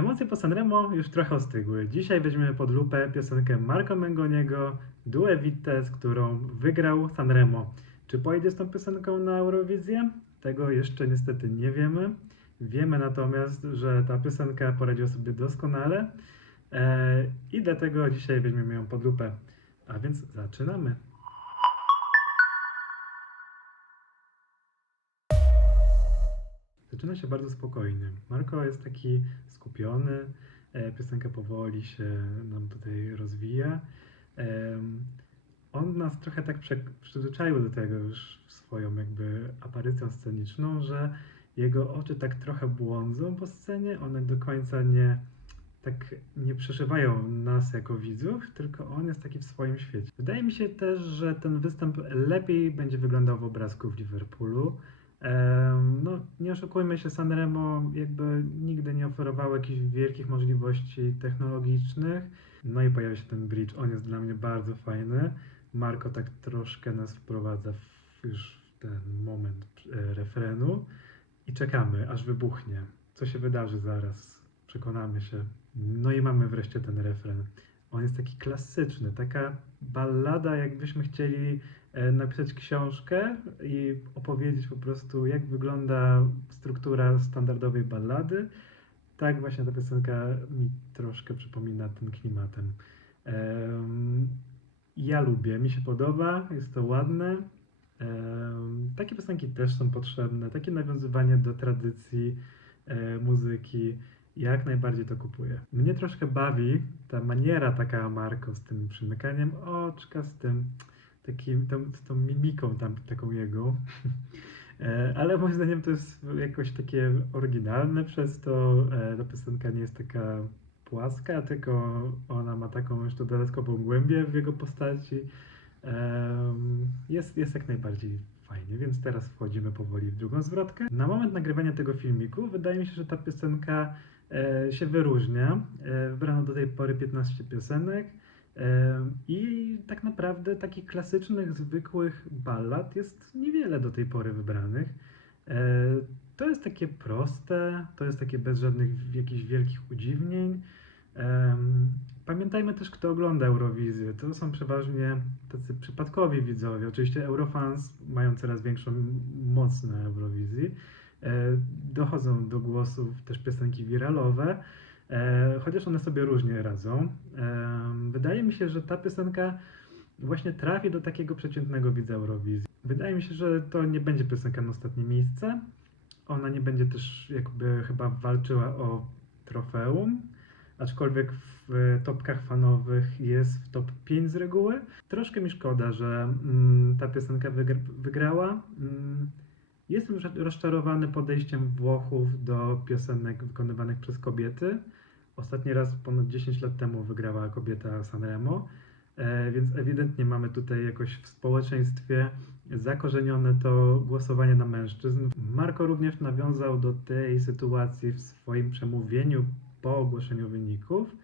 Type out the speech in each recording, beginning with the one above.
Emocje po Sanremo już trochę ostygły. Dzisiaj weźmiemy pod lupę piosenkę Marco Mengoniego Due Vites, którą wygrał Sanremo. Czy pojedzie z tą piosenką na Eurowizję? Tego jeszcze niestety nie wiemy. Wiemy natomiast, że ta piosenka poradziła sobie doskonale e, i dlatego dzisiaj weźmiemy ją pod lupę. A więc zaczynamy. Zaczyna się bardzo spokojnie. Marko jest taki skupiony, e, piosenka powoli się nam tutaj rozwija. On nas trochę tak przyzwyczaił do tego już swoją jakby aparycją sceniczną, że jego oczy tak trochę błądzą po scenie, one do końca nie tak nie przeszywają nas jako widzów, tylko on jest taki w swoim świecie. Wydaje mi się też, że ten występ lepiej będzie wyglądał w obrazku w Liverpoolu. No, nie oszukujmy się, Sanremo jakby nigdy nie oferowało jakichś wielkich możliwości technologicznych. No i pojawia się ten bridge, on jest dla mnie bardzo fajny. Marko tak troszkę nas wprowadza w, już w ten moment e, refrenu i czekamy, aż wybuchnie. Co się wydarzy zaraz, przekonamy się. No i mamy wreszcie ten refren. On jest taki klasyczny, taka ballada, jakbyśmy chcieli e, napisać książkę i opowiedzieć po prostu, jak wygląda struktura standardowej ballady. Tak właśnie ta piosenka mi troszkę przypomina tym klimatem. Em, ja lubię, mi się podoba, jest to ładne. Takie piosenki też są potrzebne, takie nawiązywanie do tradycji e, muzyki, jak najbardziej to kupuję. Mnie troszkę bawi ta maniera taka Marko z tym przymykaniem oczka, z tym takim, tą, z tą mimiką tam taką jego. E, Ale moim zdaniem to jest jakoś takie oryginalne, przez to e, ta piosenka nie jest taka płaska, tylko ona ma taką jeszcze dodatkową głębię w jego postaci. Jest, jest jak najbardziej fajnie, więc teraz wchodzimy powoli w drugą zwrotkę. Na moment nagrywania tego filmiku wydaje mi się, że ta piosenka się wyróżnia. E, wybrano do tej pory 15 piosenek e, i tak naprawdę takich klasycznych, zwykłych ballad jest niewiele do tej pory wybranych. E, to jest takie proste, to jest takie bez żadnych jakichś wielkich udziwnień. Pamiętajmy też, kto ogląda Eurowizję. To są przeważnie tacy przypadkowi widzowie. Oczywiście Eurofans mają coraz większą moc na Eurowizji. E, Dochodzą do głosów też piosenki wiralowe, e, chociaż one sobie różnie radzą. Em, Wydaje mi się, że ta piosenka właśnie trafi do takiego przeciętnego widza Eurowizji. Wydaje mi się, że to nie będzie piosenka na ostatnie miejsce. Ona nie będzie też jakby chyba walczyła o trofeum, aczkolwiek w e, topkach fanowych jest w top 5 z reguły. Troszkę mi szkoda, że mm, ta piosenka wygr- wygrała. Jestem roz- rozczarowany podejściem Włochów do piosenek wykonywanych przez kobiety. Ostatni raz ponad 10 lat temu wygrała kobieta Sanremo, e, więc ewidentnie mamy tutaj jakoś w społeczeństwie zakorzenione to głosowanie na mężczyzn. Marko również nawiązał do tej sytuacji w swoim przemówieniu po ogłoszeniu wyników,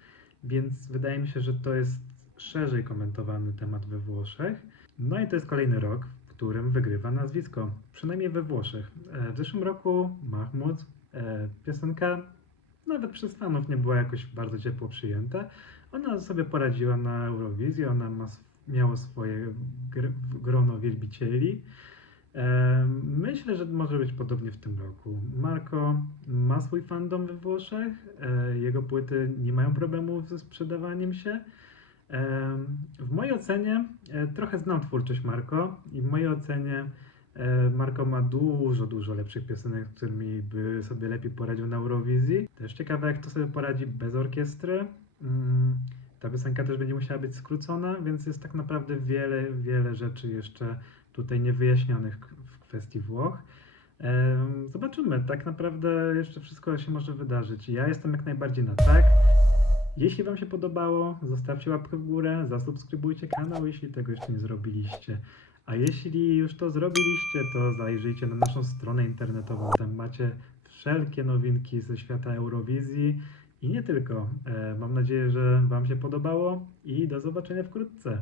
więc wydaje mi się, że to jest szerzej komentowany temat we Włoszech. No i to jest kolejny rok, którym wygrywa nazwisko, przynajmniej we Włoszech. E, W zeszłym roku Mahmoud, e, piosenka nawet przez fanów nie była jakoś bardzo ciepło przyjęta. Ona sobie poradziła na Eurowizji, ona ma, miała swoje gr- grono wielbicieli. E, Myślę, że może być podobnie w tym roku. Marco ma swój fandom we Włoszech, jego płyty nie mają problemów ze sprzedawaniem się. W mojej ocenie, e, trochę znam twórczość Marco i w mojej ocenie e, Marco ma dużo, dużo lepszych piosenek, z którymi by sobie lepiej poradził na Eurowizji. Też ciekawe, jak to sobie poradzi bez orkiestry. Mm, Ta piosenka też będzie musiała być skrócona, więc jest tak naprawdę wiele, wiele rzeczy jeszcze tutaj niewyjaśnionych w kwestii Włoch. Zobaczymy, tak naprawdę jeszcze wszystko się może wydarzyć. Ja jestem jak najbardziej na tak. Jeśli Wam się podobało, zostawcie łapkę w górę, zasubskrybujcie kanał, jeśli tego jeszcze nie zrobiliście. A jeśli już to zrobiliście, to zajrzyjcie na naszą stronę internetową. Tam macie wszelkie nowinki ze świata Eurowizji i nie tylko. E, Mam nadzieję, że Wam się podobało i do zobaczenia wkrótce.